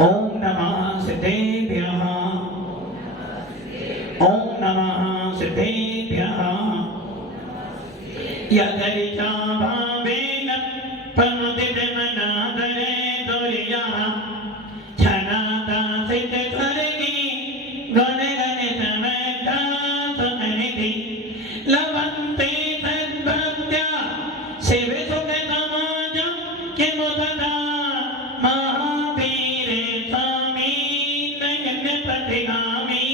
ओम नमः सिद्धेभ्यः। ओम नमः सिद्धेभ्यः। यदरिचा भावेन प्रमुदितमनादरे दुर्यः छनाता सिद्ध स्वर्गे गुणगणितमता सुमनिधि लभन्ते सद्भक्त्या शिवसुखसमाजं किमुतदा महावीरे स्वामी नयन प्रतिगामी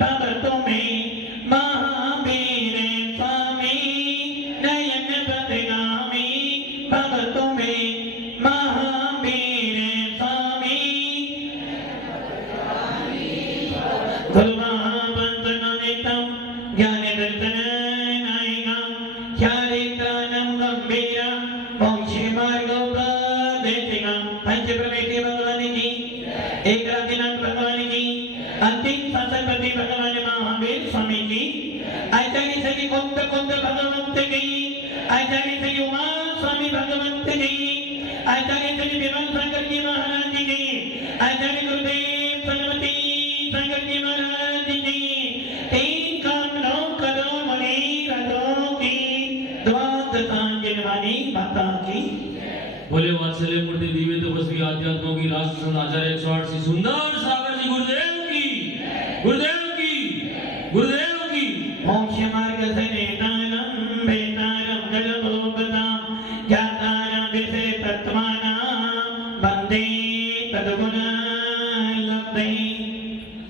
भवतु मे। महावीरे स्वामी नयन प्रतिगामी भवतु मे। महावीरे स्वामी गुरुमहावन्दनोदितं ज्ञानदर्शननायकं चारित्राणं गम्भीरं मोक्षमार्गोपदेशिकं पंचप्रवेदी भगवान की एकराधिनाथ भगवान की अंतिम शासनपति भगवान महावीर स्वामी की आचार्य श्री कुंद भगवंत की आचार्य श्री उमा स्वामी भगवंत की आचार्य श्री विमल शंकर जी महाराज की आचार्य गुरुदेव सरस्वती शंकर जी महाराज की तीन कामनों कदों मणि रथों की द्वादशांजनवाणी माता की बोले वात्सल्य मूर्ति दिव्य तपस्वी आध्यात्मों की राष्ट्र आचार्य 108 श्री सुंदर सागर जी गुरुदेव की गुरुदेव की गुरुदेव की। मोक्ष मार्ग से नेतारं वेतारं जलभोगतां ज्ञातारं विषय तत्त्वानां वन्दे तद्गुणलब्धे।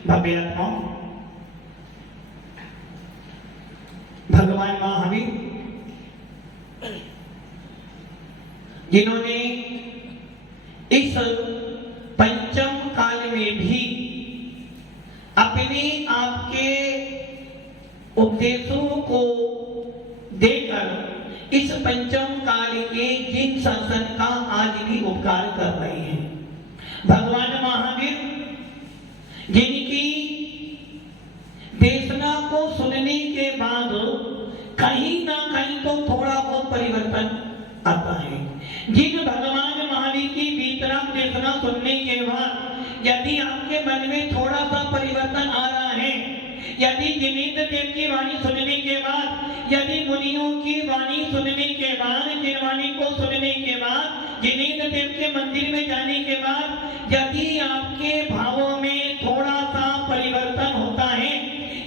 भव्य आत्माओं, भगवान महावीर जिन्होंने इस पंचम काल में भी अपने आपके उपदेशों को देकर इस पंचम काल के जिन शासन का आज भी उपकार कर रहे हैं, भगवान महावीर जिनकी देशना को सुनने के बाद कहीं ना कहीं तो थोड़ा बहुत परिवर्तन आता है। जिन भगवान महावीर की वीतराग देशना सुनने के बाद यदि आपके मन में थोड़ा सा परिवर्तन आ रहा है, यदि जिनेंद्र देव की वाणी सुनने के बाद, यदि मुनियों की वाणी सुनने के बाद, जिन वाणी को सुनने के बाद, जिनेंद्र देव के मंदिर में जाने के बाद यदि आपके भावों में थोड़ा सा परिवर्तन होता है,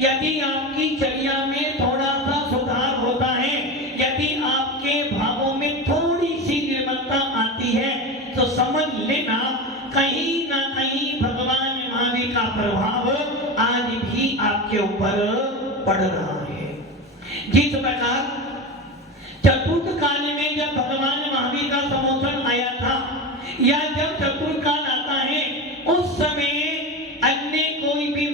यदि आपकी चर्या में थोड़ा सा सुधार होता है, यदि आपके भावों में थोड़ी सी निर्मलता आती है, तो समझ लेना कहीं ना कहीं भगवान महावीर का प्रभाव आज भी आपके ऊपर पड़ रहा है। जिस प्रकार चतुर्थ काल में जब भगवान महावीर का सम्मोहन आया था, या जब चतुर्थ काल आता है, उस समय अन्य कोई भी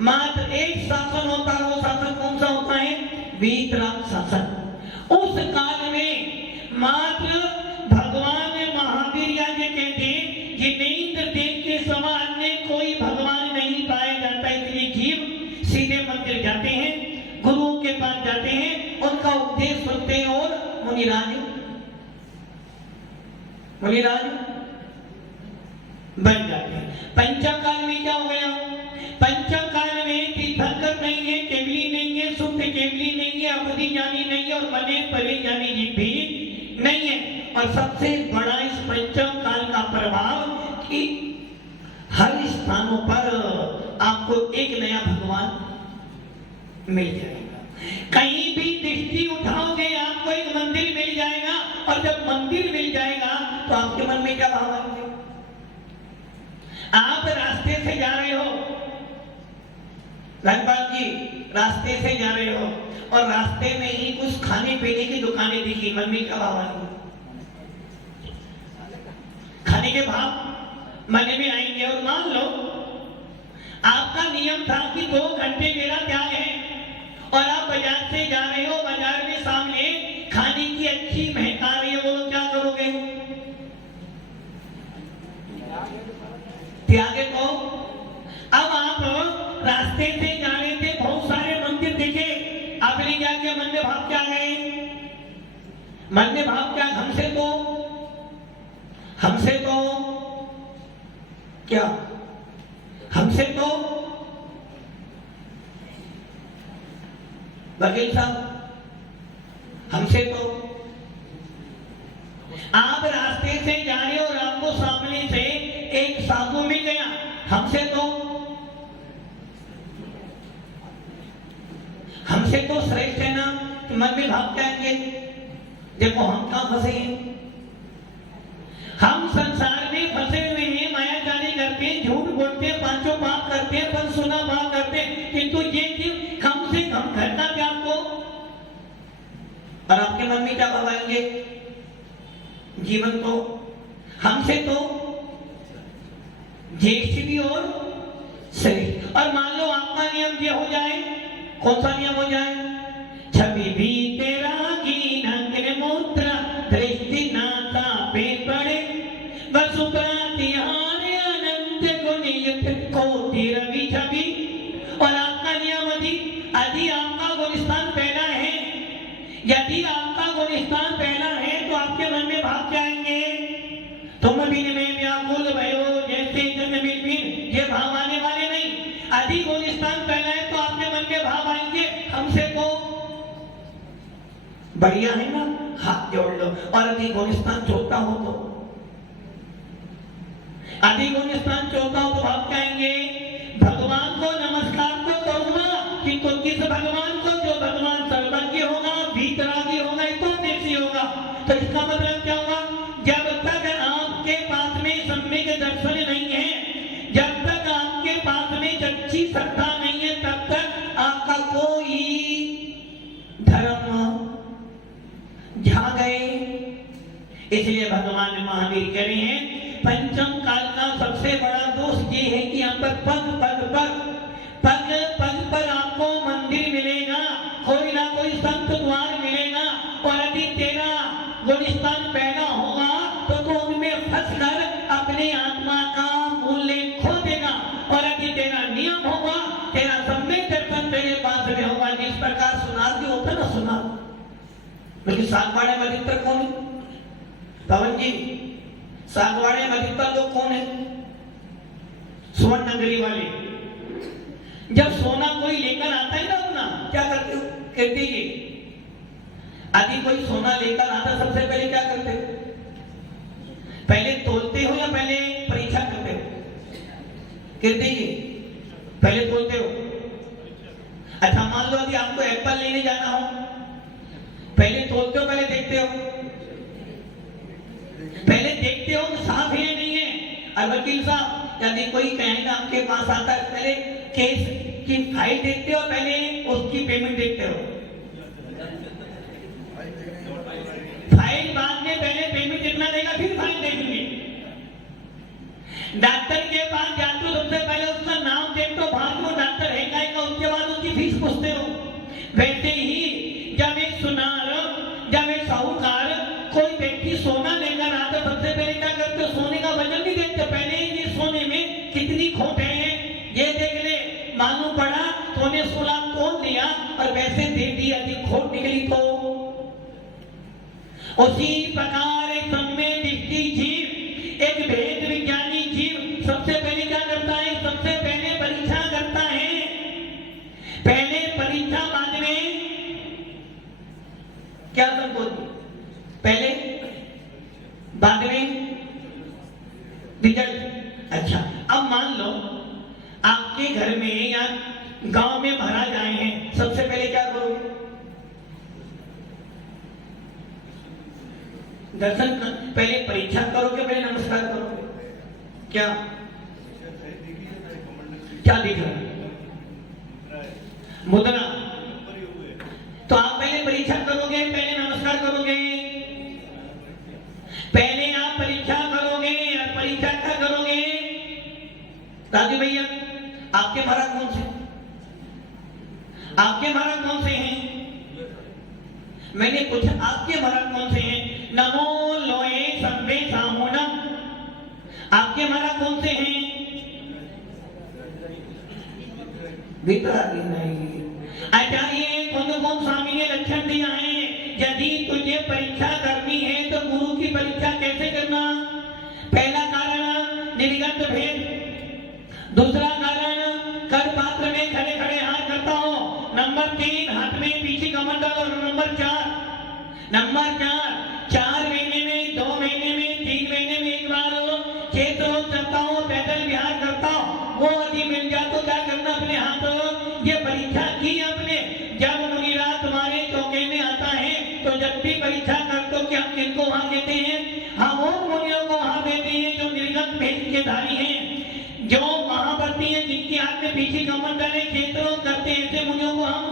मात्र एक शासन होता है। वो शासन कौन सा होता है? वीतराग शासन। उस काल में मात्र भगवान महावीर या ये कहते हैं जिनेंद्र देव के समान ने कोई भगवान नहीं पाया जाता, इसलिए जीव सीधे मंदिर जाते हैं, गुरुओं के पास जाते हैं, उनका उपदेश सुनते हैं और मुनिराज बन जाते हैं। पंचम काल में क्या हो गया? पंचम काल में तीर्थंकर नहीं है, केवली नहीं है, शुद्ध केवली नहीं है, अवधि ज्ञानी नहीं है और मने परे ज्ञानी जी भी नहीं है। और सबसे बड़ा इस पंचम काल का प्रभाव कि हर स्थानों पर आपको एक नया भगवान मिल जाएगा। कहीं भी दृष्टि उठाओगे आपको एक मंदिर मिल जाएगा, और जब मंदिर मिल जाएगा तो आपके मन में क्या भाव आएंगे? आप रास्ते से जा रहे हो, धनपाल जी रास्ते से जा रहे हो और रास्ते में ही कुछ खाने पीने की दुकानें दिखी, मन में क्या भाव आएंगे? खाने के भाव मन में आएंगे। और मान लो आपका नियम था कि 2 घंटे मेरा त्याग है और आप बाजार से जा रहे हो, बाजार में सामने खाने की अच्छी महक आ रही है, बोलो क्या करोगे? त्यागे तो। अब आप रास्ते से जा रहे थे, बहुत सारे मंदिर दिखे, आपने क्या किया? मन में भाव क्या गए? मन में भाव क्या? हमसे तो क्या हमसे तो वकील साहब, हमसे तो आप रास्ते से जा रहे हो और आपको सामने से एक साधु मिल गया, हमसे तो श्रेष्ठ है ना कि मन में भाग जाएंगे, देखो हम कहां फंसे हैं। हम संसार में फंसे हुए हैं, मायाजाली करते हैं, झूठ बोलते हैं, पांचों पाप करते हैं, पर सुना बात करते हैं, किंतु ये कि कम से कम घर का त्याग को। और आपके मन में क्या भाव आएंगे? जीवन तो हमसे तो ज्येष्ठ भी और श्रेष्ठ। और मान लो आपका नियम ये हो जाए, कौन सा नियम हो जाए? छवि भी तेरा की नग्न मूत्र दृष्टि नाता पे पड़े वसुप्रातिहार अनंत गुणियत कोटि रवि छवि। और आपका नियम यदि आपका गुणस्थान पहला है, यदि आपका गुणस्थान पहला है तो आपके मन में भाव जाएंगे, तुम बिन में व्याकुल भयो जैसे जन बिन, ये भाव आने वाले नहीं। यदि गुणस्थान पहला है तो आपके मन में भाव आएंगे, हमसे को बढ़िया है ना, हाथ जोड़ लो। और यदि गुणस्थान चौथा हो तो, यदि गुणस्थान चौथा हो तो भाव जाएंगे, भगवान को नमस्कार तो करूंगा, किंतु किस भगवान को? जो भगवान सर्वज्ञ होगा, वीतरागी होगा, हितोपदेशी होगा। तो इसका मतलब क्या हुआ? जब तक आपके पास में सम्यक दर्शन नहीं है, जब तक आपके पास में सच्ची श्रद्धा नहीं है, तब तक आपका कोई धर्म झा गए। इसलिए भगवान महावीर कह रहे हैं, पंचम काल का सबसे बड़ा दोष ये है कि यहाँ पर पग पर आपको मंदिर मिलेगा, कोई ना कोई संत द्वार मिलेगा। और यदि तेरा गुणस्थान पैदा होगा तो उनमें फंस कर अपने आत्मा का मूल्य खो देगा। और यदि तेरा नियम होगा, तेरा सम्यक दर्शन तेरे पास में होगा, जिस प्रकार सुनार भी होता ना, सुनार लेकिन सागवाड़े में अधिकतर कौन है? पवन जी, सागवाड़े में अधिकतर लोग कौन है? स्वर्ण नगरी वाले। जब सोना कोई लेकर आता है ना अपना, क्या करते हो? कहते ही यदि कोई सोना लेकर आता, सबसे पहले क्या करते हो? पहले तोलते हो या पहले परीक्षा करते हो? कहते ही पहले तोलते हो। अच्छा, मान लो यदि आपको एप्पल लेने जाना हो, पहले तोलते हो, पहले देखते हो? पहले देखते हो कि साफ है नहीं है। और वकील साहब, यदि कोई कहेगा आपके पास आता है, पहले केस की फाइल देखते हो, पहले उसकी पेमेंट देखते हो? फाइल बाद में, पहले पेमेंट कितना देगा फिर फाइल देखेंगे। डॉक्टर के पास जाते हो, सबसे पहले उसका नाम देखते हो, भाग में डॉक्टर है का, उसके बाद उसकी फीस पूछते हो। वैसे ही जब एक सुनार, जब एक साहूकार कोई व्यक्ति सोना लेकर आता, सबसे पहले क्या करते? सोने का वजन नहीं देखते, पहले ये सोने में कितनी खोटे हैं ये देख ले। मालूम पड़ा तो ने 16 तोड़ लिया और वैसे दे दी, यदि खोट निकली तो। उसी प्रकार एक सम्य दृष्टि जीव, एक भेद विज्ञानी जीव सबसे पहले क्या करता है? सबसे पहले परीक्षा करता है। पहले परीक्षा, बाद में क्या संकोच? पहले बाद में रिजल्ट। अच्छा, अब मान लो आपके घर में या गांव में महाराज आए हैं, सबसे पहले क्या करोगे? दर्शन पहले परीक्षा करोगे, पहले नमस्कार करोगे? क्या क्या दिख रहा है? मुद्रा। तो आप पहले परीक्षा करोगे, पहले नमस्कार करोगे? पहले आप परीक्षा करोगे और परीक्षा क्या करोगे? राजू भैया, आपके महाराज कौन से? आपके महाराज कौन से हैं? मैंने पूछा आपके महाराज कौन से हैं? नमो लोए संवे सामोनम। आपके महाराज कौन से हैं? वितरागी नहीं। अच्छा, ये कौन स्वामी ने लक्षण दिया है, यदि तुझे परीक्षा करनी है तो गुरु की परीक्षा कैसे करना? पहला कारण निर्गत भेद। दूसरा कारण, कर पात्र में खड़े खड़े हाथ करता हो। नंबर 3, हाथ में पीछे कमंडल। और नंबर 4, 4 महीने में, 2 महीने में, 3 महीने में एक बार खेत रोज करता हूँ, पैदल विहार करता हूँ। वो यदि मिल जाए तो क्या करना अपने हाथ? ये परीक्षा की आपने। जब मुनिराज तुम्हारे चौके में आता है तो जब भी परीक्षा करते हो कि हम किनको वहां देते हैं? हम उन मुनियों को वहां देते हैं जो निर्गत भेद के धारी हैं, जो महावर्ती हैं, जिनके हाथ में पीछे कमंडल है, खेत रोज करते हैं। ऐसे मुनियों को हम,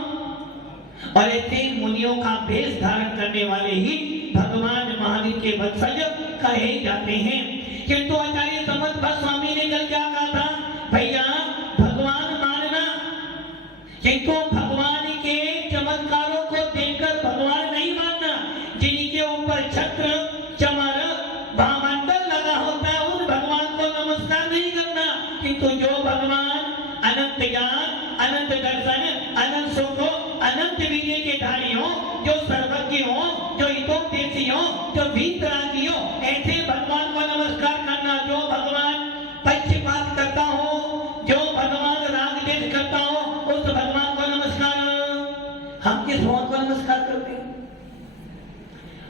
और ऐसे मुनियों का भेष धारण करने वाले ही भगवान महावीर के वत्सज कहे जाते हैं। किंतु आचार्य समर्थ भट्ट स्वामी ने कल क्या कहा था? भैया भगवान मानना, किंतु भगवान के चमत्कारों को देखकर भगवान नहीं मानना। जिनके ऊपर छत्र, चमर, भामंडल लगा होता है उन भगवान को नमस्कार नहीं करना। किंतु जो भगवान अनंत ज्ञान, अनंत दर्शन, अनंत सुख, अनंत विजय के धारी हो, जो सर्वज्ञ हो, जो हितोपदेशी हो, जो वीतरागी हो, ऐसे भगवान को नमस्कार करना। जो भगवान पक्षपात करता हो, जो भगवान राग देश करता हो, उस भगवान को नमस्कार। हम किस भगवान को नमस्कार करते हैं?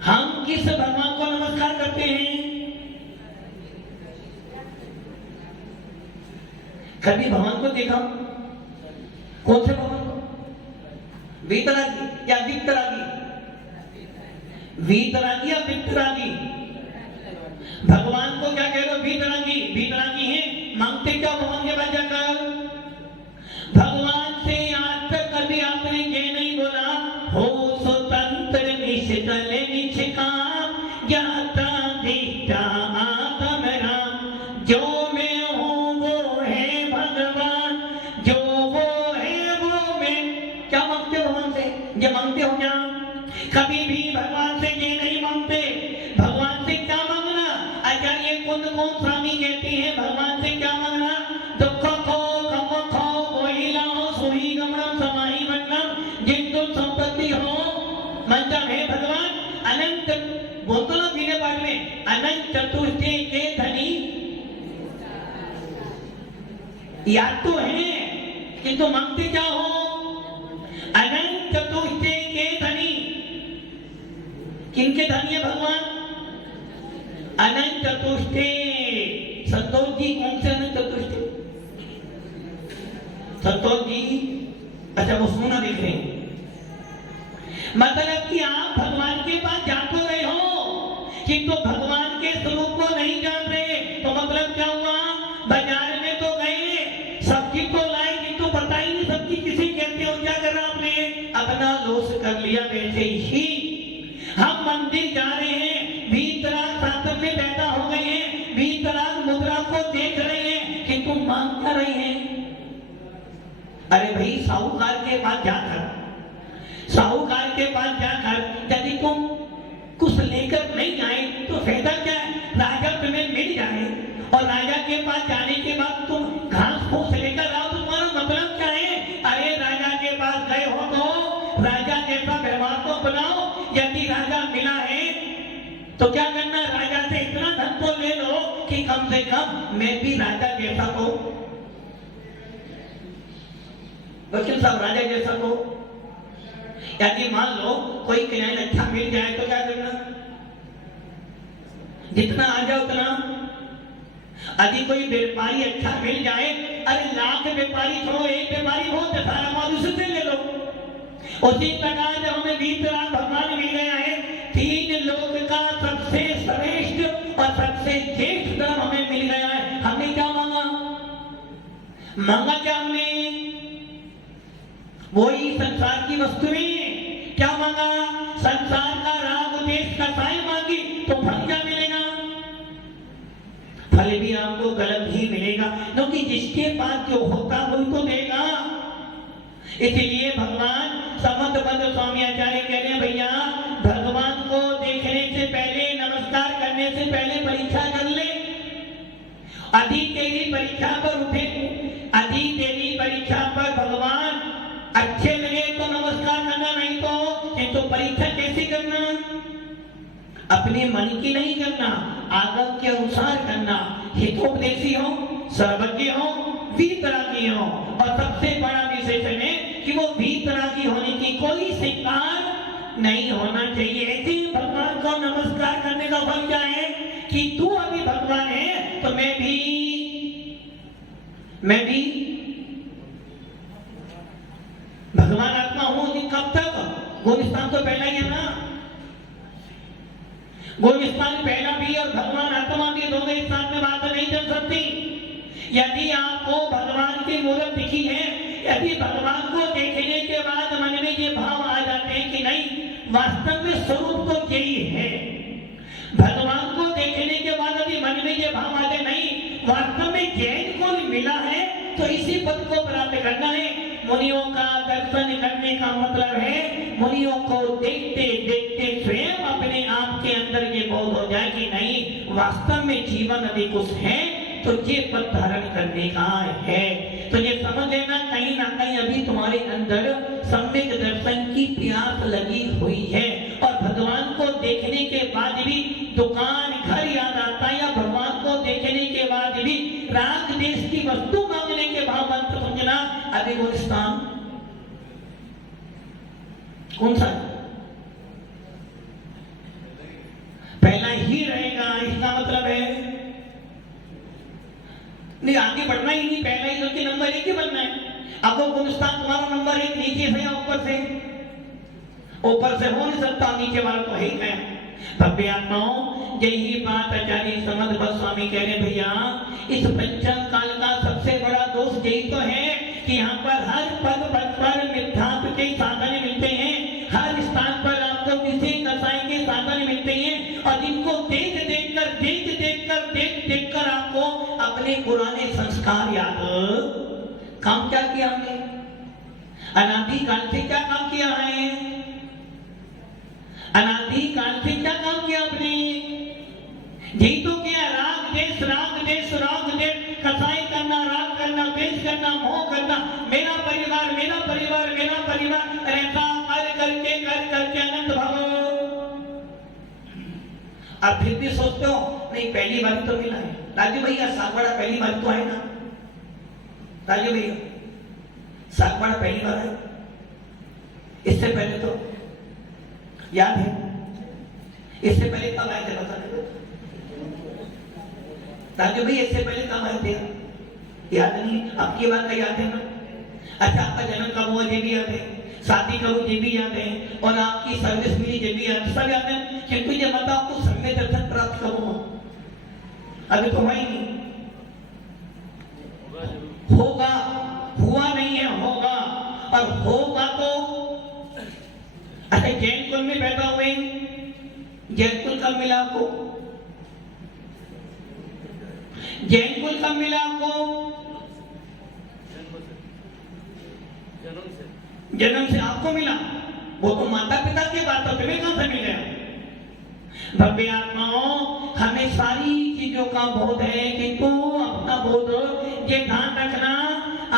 हम किस भगवान को नमस्कार करते हैं? कभी भगवान को देखा? कौन से भगवान को? वीतरागी या वितरागी? वीतरागी या वितरागी? भगवान को क्या कह रहे हो? वीतरागी। वीतरागी है, मांगते क्या भगवान के पास जाकर? भगवान से आज तक कभी आपने ये नहीं बोला हो स्वतंत्र निश्चल निष्काम ज्ञाता दिष्टा आत्म राम। जो मैं हूँ वो है भगवान, जो वो है वो मैं। क्या मांगते हो भगवान से? ये मांगते हो क्या? कभी भी भगवान से ये नहीं मांगते। भगवान से क्या मांगना? आचार्य कुंद कौन स्वामी कहते हैं भगवान से क्या मांगना? दुख खो, कम खो, कोई लाओ, सोही गमनम, समाही बनम, जिंदु संपत्ति हो, मंजम है भगवान। अनंत बोलते ना पीने पाठ में, अनंत चतुर्थी के धनी याद तो है, किंतु मांगते क्या हो? अनंत चतुर्थी के धनी। किनके धनी है भगवान? अनंत चतुष्टे। संतोष जी कौन से अनंत चतुष्टे? संतोष जी, अच्छा वो सोना देख रहे हैं। मतलब कि आप भगवान के पास जा तो रहे हो, किंतु भगवान के स्वरूप को नहीं जान रहे। तो मतलब क्या हुआ? बाजार में तो गए, सब्जी तो लाए, किंतु पता ही नहीं सब्जी किसे कहते हो। क्या करा आपने? अपना लोस कर लिया। वैसे ही हम मंदिर जा रहे हैं, वीतराग शासन में बैठा हो गए हैं, वीतराग मुद्रा को देख रहे हैं, किंतु मांग कर रहे हैं। अरे भाई साहूकार के पास जाकर, साहूकार के पास जाकर यदि तुम कुछ लेकर नहीं आए तो फायदा क्या है? राजा तुम्हें मिल जाए और राजा के पास जाने के बाद तुम घास फूस लेकर आओ, तुम्हारा मतलब क्या है? अरे राजा के पास गए हो तो राजा जैसा व्यवहार तो बनाओ। यदि राजा मिला है तो क्या करना? राजा से इतना धन तो ले लो कि कम से कम मैं भी राजा जैसा को, वकील साहब राजा जैसा को। यदि मान लो कोई क्लाइंट अच्छा मिल जाए तो क्या करना? जितना आ जाए उतना। यदि कोई व्यापारी अच्छा मिल जाए, अरे लाख व्यापारी छोड़ो, एक व्यापारी बहुत है, सारा माल उसी से ले लो। उसी प्रकार जब हमें वीतराग भगवान मिल गया है, 3 लोक का सबसे श्रेष्ठ और सबसे ज्येष्ठ धर्म हमें मिल गया है। हमने क्या मांगा? मांगा क्या हमने? वही संसार की वस्तुएं। क्या मांगा? संसार का राग देश का साय मांगी तो फल क्या मिलेगा? फल भी आपको गलत ही मिलेगा, क्योंकि जिसके पास जो होता वही तो देगा। इसलिए भगवान समर्थ भद्र स्वामी आचार्य कह रहे हैं, भैया भगवान को देखने से पहले, नमस्कार करने से पहले परीक्षा कर ले। अधिक तेरी परीक्षा पर उठे, अधिक तेरी परीक्षा पर भगवान अच्छे लगे तो नमस्कार करना, नहीं तो परीक्षा कैसे करना? अपने मन की नहीं करना, आगम के अनुसार करना। हितोपदेशी हो, सर्वज्ञ हो, वीतरागी हो, और सबसे बड़ा विशेषण है कि वो वीतरागी होने की कोई शिकार नहीं होना चाहिए। ऐसे ही भगवान को नमस्कार करने का फल क्या है कि तू अभी भगवान है तो मैं भी भगवान आत्मा हूं। कब तक? गुणस्थान तो पहला ही है ना, गुणस्थान पहला भी और भगवान आत्मा भी, दोनों एक साथ में बात नहीं चल सकती। यदि आपको भगवान की मूर्त दिखी है, यदि भगवान को देखने के बाद मन में ये भाव आ जाते हैं कि नहीं वास्तव में स्वरूप तो यही है, भगवान को देखने के बाद यदि मन में ये भाव आ जाए नहीं वास्तव में जैन को मिला है तो इसी पद को प्राप्त करना है। मुनियों का दर्शन करने का मतलब है मुनियों को देखते देखते स्वयं अपने आप के अंदर ये बोध हो जाए कि नहीं वास्तव में जीवन अभी कुछ है तो ये पद धारण करने का है। तो ये समझ लेना कहीं ना कहीं अभी तुम्हारे अंदर सम्यक दर्शन की प्यास लगी हुई है, और भगवान को देखने के बाद भी दुकान घर याद आता है, या भगवान को देखने के बाद भी राग देश की वस्तु मांगने के भाव मंत्र समझना। अभी वो स्थान कौन सा पहला ही रहेगा, इसका मतलब है नहीं आगे बढ़ना ही नहीं, पहला ही क्योंकि नंबर 1 ही बनना है। अब वो गुणस्थान तुम्हारा नंबर 1 नीचे से या ऊपर से? ऊपर से हो नहीं सकता, नीचे वाला तो है ही है। भव्य आत्माओं यही बात आचार्य समद गोस्वामी कह रहे भैया इस पंचम काल का सबसे बड़ा दोष यही तो है कि यहाँ पर हर पद पर मिथ्यात्व के साधन मिलते हैं, हर स्थान पर आपको किसी कसाई के साधन मिलते हैं, और इनको देख देख कर आपको अपने पुराने संस्कार याद। काम क्या किया हमने? अनादि काल से क्या काम किया है? अनादि काल से क्या काम किया आपने? यही तो किया, राग देश राग देश राग देश, कसाई करना, राग करना, देश करना, मोह करना, मेरा परिवार मेरा परिवार मेरा परिवार, ऐसा कर करके अनंत भाव। अब फिर भी सोचते हो नहीं पहली बार तो मिला है। राजू भैया सागवाड़ा पहली बार तो है ना? राजू भैया सागवाड़ा पहली बार है, इससे पहले तो याद है? इससे पहले कब आए थे बता दो राजू भैया, इससे पहले कब आए थे? याद नहीं? आपकी बात का याद है ना? अच्छा आपका जन्म कब हुआ ये भी याद है, शादी करो ये भी याद है, और आपकी सर्विस मिली ये भी याद, सब याद है। क्योंकि ये बताओ आपको सम्यक दर्शन प्राप्त करो, अभी तो हुआ ही नहीं, होगा, हुआ नहीं है, होगा, और होगा तो अच्छा जैन कुल में पैदा हुए, जैन कुल कब मिला आपको? जैन कुल कब मिला आपको? जन्म से आपको मिला, वो तो माता पिता की बात है, तुम्हें कहां से मिल गया? भव्य आत्माओं हमें सारी चीजों का बोध है कि तू अपना बोध ये ध्यान रखना,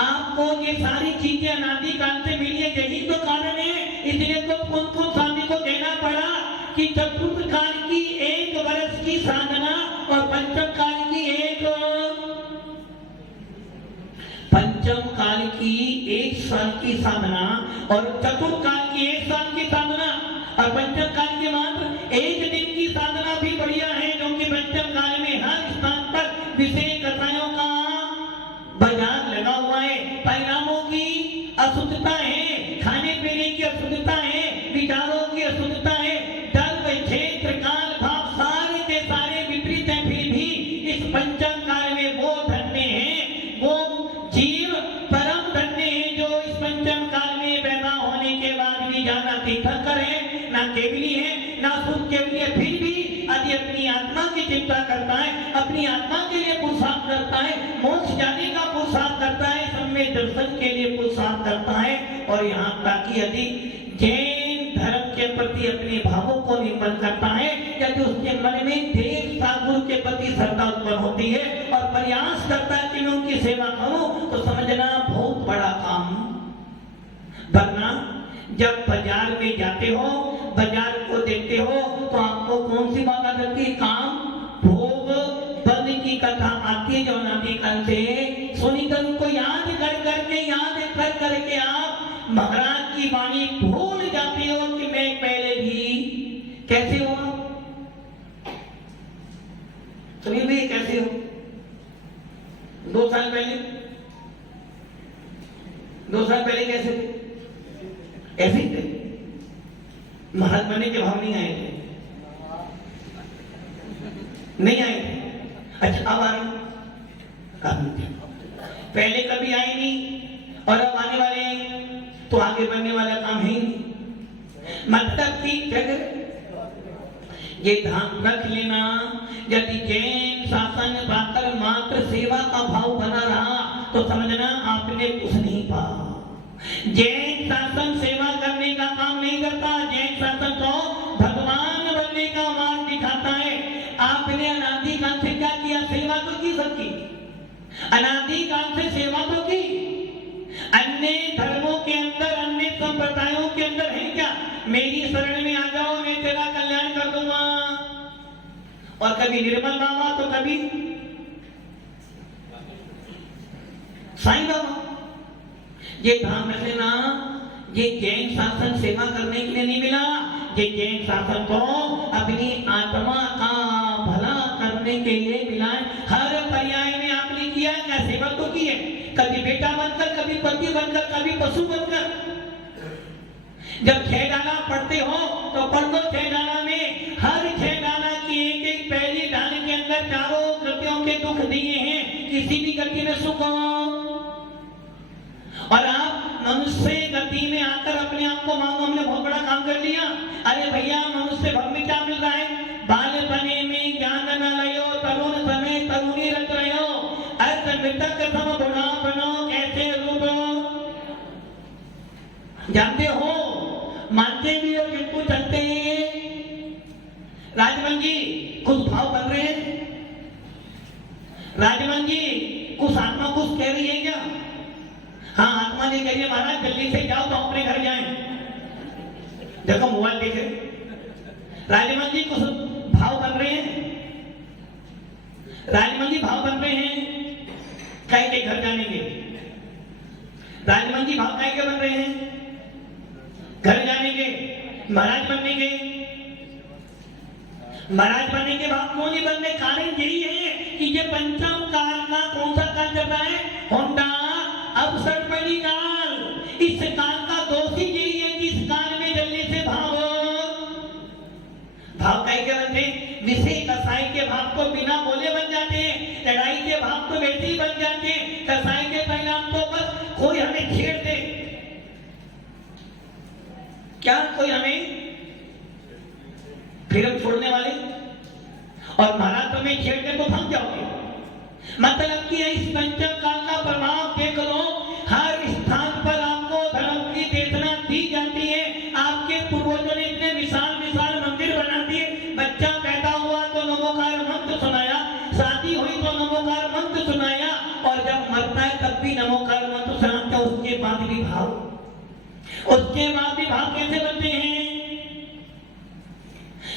आपको ये सारी चीजें अनादि काल से मिली है, यही तो कारण है। इसलिए तो कुंती स्वामी को कहना पड़ा कि चतुर्थ काल की 1 वर्ष की साधना और पंचम काल की 1 साल की साधना और चतुर्थ काल की 1 साल की साधना और पंचम काल की मात्र 1 दिन की साधना भी बढ़िया है, क्योंकि पंचम काल में हर स्थान पर विषय कथाओं का बाजार लगा हुआ है, परिणामों की अशुद्धता है, खाने पीने की अशुद्धता है, विचारों की अशुद्धता है, दर्द क्षेत्र काल भाव सारे के सारे विपरीत है। फिर भी इस पंचम काल में वो धन्य है, वो जीव परम धन्य है जो इस पंचम काल में पैदा होने के बाद भी जाना तीर्थंकर है, ना केवली है, ना सुख केवली है। फिर भी यदि अपनी आत्मा की चिंता करता है, अपनी आत्मा के लिए पुरुषार्थ करता है, मोक्ष जाने का पुरुषार्थ करता है, सम्यक दर्शन के लिए पुरुषार्थ करता है, और यहाँ तक यदि जैन धर्म के प्रति अपने भावों को निर्मल करता है, यदि उसके मन में देव साधु के प्रति श्रद्धा उत्पन्न होती है और प्रयास करता है कि मैं उनकी सेवा करूं, तो समझना बहुत बड़ा काम। वरना जब बाजार में जाते हो, बाजार को देखते हो, तो आपको कौन सी बात आ जाती है? काम भोग बन की कथा आती है जो अनादिकाल से, सुनीकर उनको याद कर करके आप महाराज की वाणी भूल जाते हो कि मैं पहले भी कैसे हो। सुनिए भाई कैसे हो? 2 साल पहले कैसे थे? ऐसे ही थे। महाराज बनने के भाव नहीं आए थे, नहीं आए थे। अच्छा अब आ रहे हैं? पहले कभी आए नहीं और अब आने वाले हैं, तो आगे बढ़ने वाला काम है ही नहीं। मतलब कि क्या करें? ये ध्यान रख लेना, यदि जैन शासन पाकर मात्र सेवा का भाव बना रहा तो समझना आपने कुछ नहीं पाया। जैन शासन सेवा करने का काम नहीं करता, जैन शासन तो भगवान बनने का मार्ग दिखाता है। आपने अनादिकाल से क्या किया? सेवा तो की सबकी, अनादिकाल से सेवा तो की। अन्य धर्मों के अंदर, अन्य संप्रदायों के अंदर है क्या? मेरी शरण में आ जाओ, मैं तेरा कल्याण कर दूंगा। और कभी निर्मल बाबा तो कभी साईं बाबा। ये ध्यान रख लेना, ये जैन शासन सेवा करने के लिए नहीं मिला, ये जैन शासन को अपनी आत्मा का भला करने के लिए मिला है। हर पर्याय में आपने किया क्या? सेवा तो की है, कभी बेटा बनकर, कभी पति बनकर, कभी पशु बनकर। जब 6 डाला पढ़ते हो तो पढ़ दो 6 डाला में, हर 6 डाला की एक पहली डाल के अंदर चारों गतियों के दुख दिए हैं, किसी भी गति में सुख हो। और आप मनुष्य गति में आकर अपने आप को मांगो हमने बहुत बड़ा काम कर लिया। अरे भैया मनुष्य भव में क्या मिल रहा है? बाल बने में ज्ञान न लयो, तरुण समय तरुणी रच रहो, अर्थ मृतक सम बुढ़ा बनो, कैसे रूप जानते हो, मानते भी हो, जिनको चलते हैं। राजमन जी कुछ भाव बन रहे हैं? राजमन जी कुछ आत्मा कुछ कह रही है क्या? हाँ आत्मा ने कह रही है महाराज जल्दी से जाओ तो अपने घर जाएं। देखो मोबाइल देखे। राजमन जी कुछ भाव बन रहे हैं? राजमन जी भाव बन रहे हैं कहीं के घर जाने के? राजमन जी भाव कहीं के बन रहे हैं? घर जाने के, महाराज बनने के। महाराज बनने के भाव क्यों नहीं बनने? कारण यही है कि ये पंचम काल का कौन सा काल चल रहा है? होंडा अवसर पड़ी काल। इस काल का दोष ही यही है कि इस काल में जलने से भाव कहीं के बनते, विषय कसाई के भाव तो बिना बोले बन जाते हैं, लड़ाई के भाव तो वैसे ही बन जाते हैं। कसाई के परिणाम तो बस कोई हमें छेड़ दे, क्या कोई हमें फिर हम छोड़ने वाले, और महाराज तुम्हें छेड़ने को भाग जाओगे। मतलब कि इस पंचम काल का प्रभाव देख लो, हर स्थान पर आपको धर्म की देशना दी जाती है। आपके पूर्वजों ने इतने विशाल विशाल मंदिर बना दिए। बच्चा पैदा हुआ तो नमोकार मंत्र सुनाया, शादी हुई तो नमोकार मंत्र सुनाया, और जब मरता है तब भी नमोकार मंत्र सुनाते। उसके बाद भी भाव कैसे बनते हैं?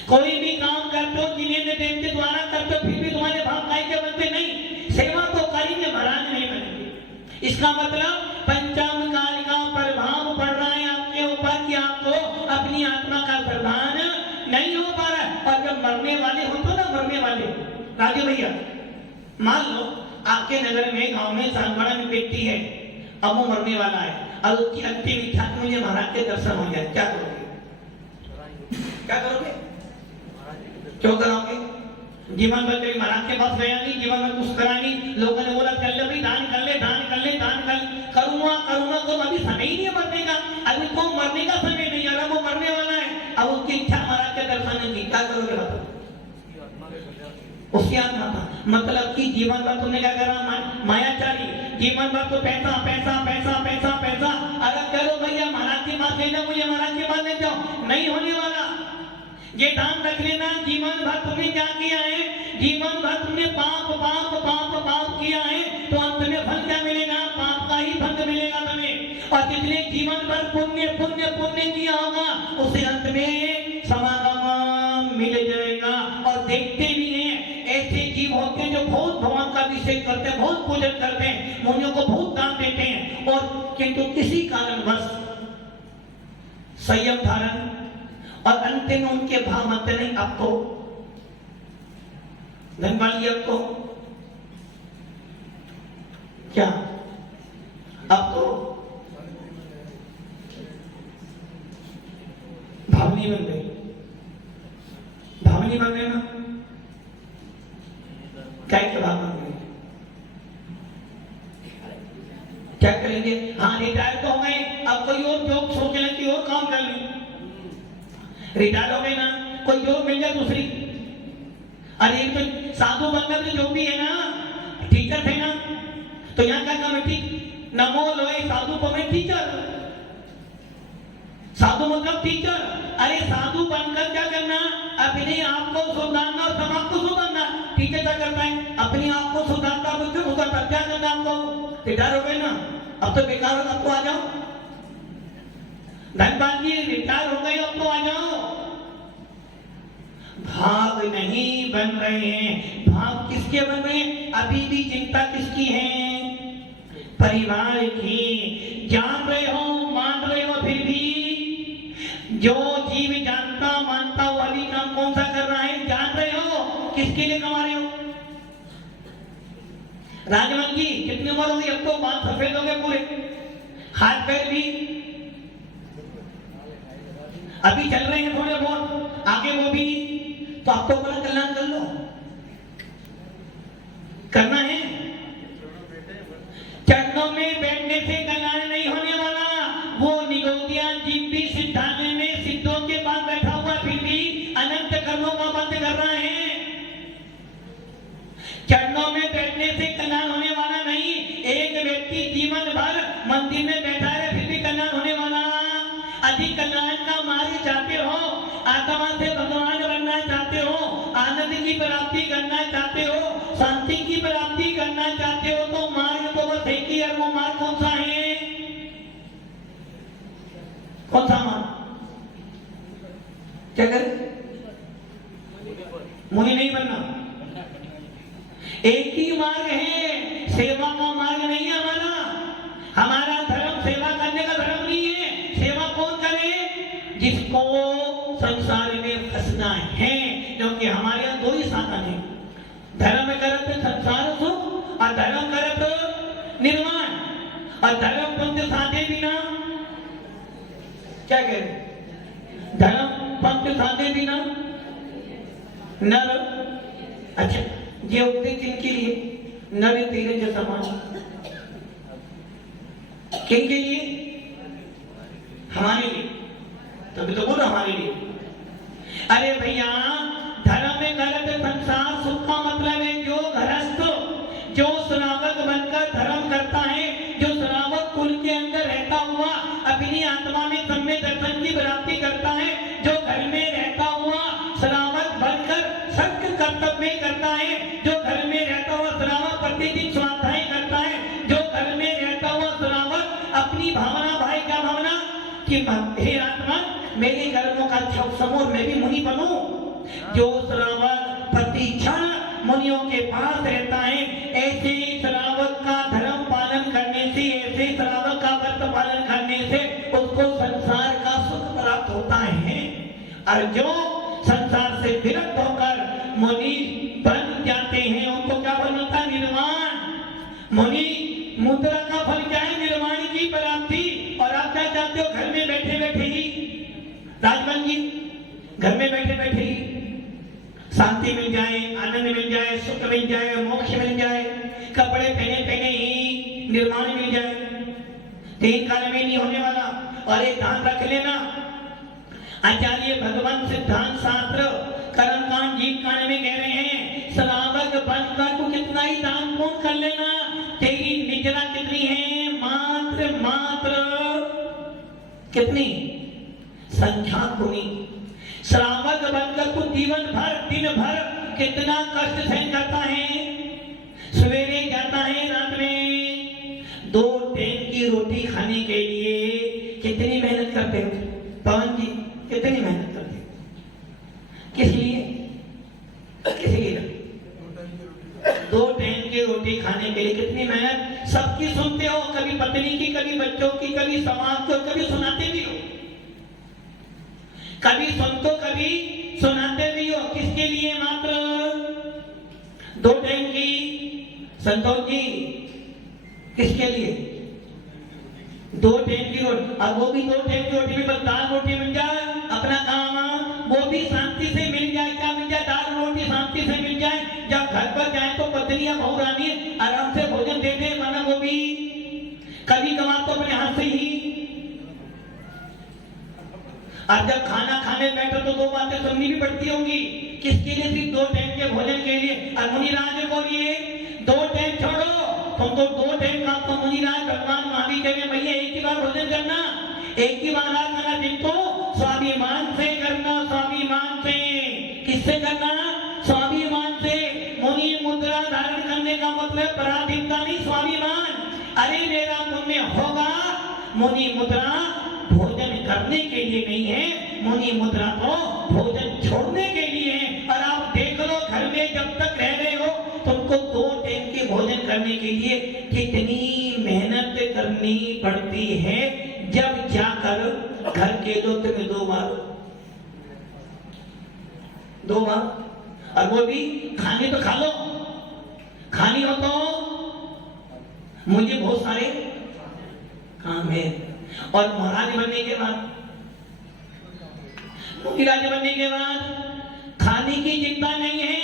कोई भी काम करते हो जिन्हें देव के द्वारा करते हो, फिर भी तुम्हारे भाव काहे के बनते नहीं? सेवा तो करेंगे, महाराज नहीं बनेंगे। इसका मतलब पंचम काल का प्रभाव पड़ रहा है आपके ऊपर कि आपको अपनी आत्मा का प्रदान नहीं हो पा रहा है। और जब मरने वाले हो तो ना, मरने वाले राजू भैया, मान लो आपके नगर में, गांव में सांगवाड़ा में व्यक्ति है, अब वो मरने वाला है और उसकी अंतिम इच्छा मुझे महाराज के दर्शन हो जाए, क्या करोगे? क्या करोगे? क्यों कराओगे? जीवन भर कभी महाराज के पास गया नहीं, जीवन भर कुछ करा नहीं, लोगों ने बोला कर ले भाई, दान कर ले, दान कर ले, दान कर ले, करूंगा तो अभी समय ही नहीं है मरने का, अभी तो मरने का समय नहीं आ रहा, वो मरने वाला है। अब उसकी इच्छा महाराज के दर्शन नहीं की, क्या करोगे बताओ? उसकी आत्मा था। मतलब कि जीवन भर तुमने क्या करा? मायाचारी, जीवन भर तो पैसा पैसा पैसा पैसा पैसा। अगर करो भैया महाराज के पास ले जाओ, मुझे महाराज के पास ले जाओ, नहीं होने वाला। ये ध्यान रख लेना, जीवन भर तुमने क्या किया है? जीवन भर तुमने पाप पाप पाप पाप किया है, तो अंत में फल क्या मिलेगा? पाप का ही फल मिलेगा तुम्हें। और जितने जीवन भर पुण्य पुण्य पुण्य किया होगा, उसे अंत में समागम मिल जाएगा। और देखते भी हैं ऐसे जीव होते हैं जो बहुत भगवान का अभिषेक करते हैं, बहुत पूजन करते हैं, मुनियों को बहुत दान देते हैं, और किंतु किसी कारणवश संयम धारण और अंतिम में उनके भाव आते नहीं। आपको धनपाल जी, आपको क्या अब तो भाव नहीं बन गए, भाव नहीं बन गए ना, क्या के भाव बन गए, क्या करेंगे? हाँ, रिटायर तो हो गए, अब कोई और जॉब सोच लें कि और काम कर लें। रिटायर हो गए ना, कोई जॉब मिल जाए दूसरी। अरे एक तो साधु बनकर के जो भी है ना, टीचर थे ना, तो यहाँ क्या काम है? ठीक, नमो लोए साधु को मैं टीचर, साधु मतलब टीचर। अरे साधु बनकर क्या करना? अपने आप को सुधारना और समाज को सुधारना। टीचर क्या करता है? अपने आप को सुधारता है, मुझे सुधारता। क्या करना आपको? रिटायर हो गए ना, अब तो बेकार हो, अब तो आ जाओ। धनपाल जी रिटायर हो गए, अब तो आ जाओ। भाव नहीं बन रहे हैं। भाव किसके बन रहे हैं? अभी भी चिंता किसकी है? परिवार की। जान रहे हो, मान रहे हो, फिर भी जो जीव जानता मानता वो अभी काम कौन सा कर रहा है? जान रहे हो किसके लिए कमा रहे हो? राजमल जी कितनी उम्र होगी? अब तो बाल सफेद हो गए पूरे, हाथ पैर भी अभी चल रहे हैं थोड़े बहुत, आगे वो भी। तो आपको बड़ा कल्याण कर लो, करना है। चरणों में बैठने से कल्याण नहीं होने वाला। वो निगोदिया जिम्बी सिद्धांत में सिद्धों के पास बैठा हुआ फिर भी अनंत कर्मों का बंद कर रहा है। चरणों में बैठने से कल्याण होने वाला नहीं। एक व्यक्ति जीवन भर मंदिर में बैठा है फिर भी कल्याण होने वाला। अधिक कल्याण का मार्ग चाहते हो, आत्मा से भगवान बनना चाहते हो, आनंद की प्राप्ति करना चाहते हो, शांति की प्राप्ति करना चाहते हो, तो मार्ग तो बस एक ही है। वो मार्ग कौन सा है? कौन सा मार्ग? क्या करें? मुनि नहीं बनना। एक ही मार्ग है, सेवा का मार्ग नहीं है हमारा। हमारा धर्म सेवा करने का धर्म नहीं है। सेवा कौन करे? जिसको संसार में फंसना है, क्योंकि हमारे यहाँ दो ही साधन है। धर्म करत संसार सुख और धर्म करत निर्वाण। और धर्म पंथ साधे बिना क्या करें? धर्म पंथ साधे बिना नर। अच्छा, ये उपदेश किनके लिए? नर तेरे जैसा समाज। किनके लिए? हमारे लिए। तभी तो बोलो हमारे लिए। अरे भैया, धर्म में गलत संसार सुख का मतलब है जो गृहस्थ, जो श्रावक बनकर धर्म करता है, जो श्रावक कुल के अंदर रहता हुआ अपनी आत्मा में सम्य दर्शन की प्राप्ति करता है, जो घर में रहता हुआ श्रावक बनकर सत्य कर्तव्य करता है, जो घर में रहता हुआ श्रावक प्रतिदिन स्वाध्याय करता है, जो घर में रहता हुआ श्रावक अपनी भावना, भाई क्या भावना कि हे आत्मा मेरे कर्मों का समूह मैं भी मुनि बनूं। जो श्रावक प्रतिक्षण मुनियों के पास रहता है, ऐसे श्रावक का धर्म पालन करने से, ऐसे श्रावक का व्रत पालन करने से उसको संसार का सुख प्राप्त होता है। और जो संसार से विरक्त होकर मुनि बन जाते हैं, उनको क्या फल मिलता है? निर्वाण। मुनि मुद्रा का फल क्या है? निर्वाण की प्राप्ति। और आप क्या चाहते हो? घर में बैठे बैठे ही, राजमल जी, घर में बैठे बैठे ही शांति मिल जाए, आनंद मिल जाए, सुख मिल जाए, मोक्ष मिल जाए, कपड़े पहने पहने ही निर्माण मिल जाए। तीन काल में नहीं होने वाला। और एक ध्यान रख लेना, आचार्य भगवान सिद्धांत शास्त्र कर्मकांड जीव कांड में कह रहे हैं, श्रावक बनकर तू कितना ही दान पुण्य कर लेना, तेरी निजरा कितनी है? मात्र मात्र कितनी? संख्या कोनी। श्रावक बनकर तू जीवन भर दिन भर कितना कष्ट सहन करता है। सवेरे जाता है, रात में 2 टाइम की रोटी खाने के लिए कितनी मेहनत करते हो? पवन जी कितनी मेहनत करते हो? किस लिए? किस लिए? 2 टाइम की रोटी कितनी मेहनत, सबकी सुनते हो, कभी पत्नी की, कभी बच्चों की, कभी समाज को, कभी सुनाते भी हो, कभी सुनते, कभी सुनाते भी हो। किसके लिए? मात्र 2 टाइम की। संतोष जी, किसके लिए? 2 टाइम की रोटी, और वो भी 2 टाइम की रोटी में बस दाल रोटी मिल जाए, अपना काम वो भी शांति से मिल जाए। क्या मिल जाए? दाल रोटी शांति से मिल जाए। जब घर पर जाए तो पत्नी या बहू रानी आराम से भोजन दे दे, वरना वो भी कभी कभार तो अपने हाथ से ही। और जब खाना खाने बैठो तो 2 बातें सुननी भी पड़ती होंगी। किसके लिए? सिर्फ 2 टाइम के भोजन के लिए। और मुनिराज बोलिए 2 टाइम छोड़ो, तुम तो 2 टाइम का तो मुनिराज भगवान महावीर कहेंगे भैया एक ही बार भोजन करना, एक ही बार रात करना, जिनको स्वाभिमान से करना, स्वाभिमान से। किससे करना? स्वाभिमान से। मुनि मुद्रा धारण करने का मतलब पराधीनता नहीं, स्वाभिमान। अरे मेरा पुण्य होगा। मुनि मुद्रा भोजन करने के लिए नहीं है, मुनि मुद्रा तो भोजन छोड़ने के लिए है। और आप देख लो घर में जब तक रह रहे हो तुमको 2 टाइम के भोजन करने के लिए कितनी मेहनत करनी पड़ती है। जब जाकर घर के लोग तुम्हें 2 बार, और वो भी खाने तो खा लो, खानी हो तो मुझे बहुत सारे काम है। और महाराज बनने के बाद, मुनिराज बनने के बाद खाने की चिंता नहीं है।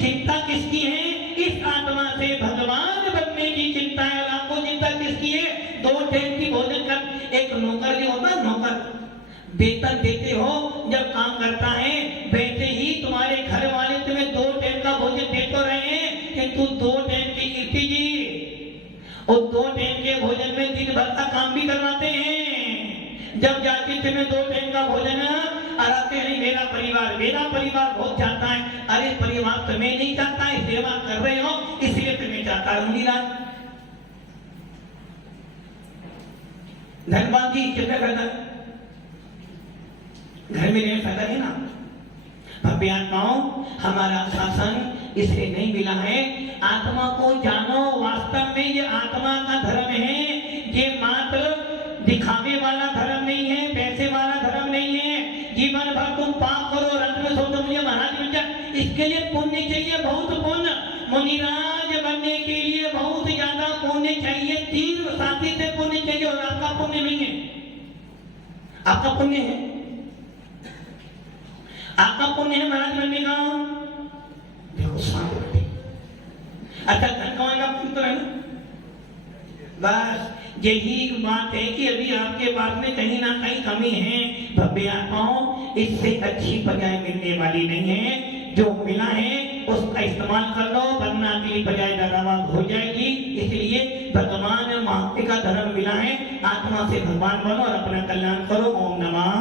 चिंता किसकी है? इस आत्मा से भगवान बनने की चिंता है। और आपको चिंता किसकी है? 2 टाइम की भोजन कर। एक नौकर नहीं होता, नौकर वेतन देते हो जब काम करता है, वैसे ही तुम्हारे घर वाले तुम्हें 2 टाइम का भोजन दे तो रहे हैं, किंतु 2 टाइम की कीर्ति जी, और 2 टाइम के भोजन में दिन भर का काम भी करवाते हैं। जब जाके तुम्हें 2 टाइम का भोजन आते नहीं, मेरा परिवार बहुत चाहता है। अरे परिवार तुम्हें नहीं चाहता है, सेवा कर रहे हो इसलिए तुम्हें चाहता है। मुनिराज धनबाद जी कितना फायदा? घर में रहने फायदा है ना। भव्य आत्माओं, हमारा शासन इसलिए नहीं मिला है। आत्मा को जानो, वास्तव में ये आत्मा का धर्म है। ये मात्र दिखावे वाला धर्म नहीं है, पैसे वाला धर्म नहीं है। जीवन भर तुम पाप करो और अंत में सोचो मुझे महाराज बन जाए, इसके लिए पुण्य चाहिए, बहुत पुण्य। मुनिराज बनने के लिए बहुत ज्यादा पुण्य चाहिए, 3 साथी से पुण्य चाहिए। और आपका पुण्य नहीं है, आपका पुण्य है, आपका पुण्य है महाराज बनने का। देखो शांति, अच्छा धन कमाएगा पुण्य तो है ना। बस यही बात है कि अभी आपके पास में कहीं ना कहीं कमी है। भव्य आत्माओं, इससे अच्छी पर्याय मिलने वाली नहीं है। जो मिला है उसका इस्तेमाल कर लो, वरना अगली पर्याय दरावाज हो जाएगी। इसलिए भगवान महात्मा का धर्म मिला है, आत्मा से भगवान बनो और अपना कल्याण करो। ओम नमः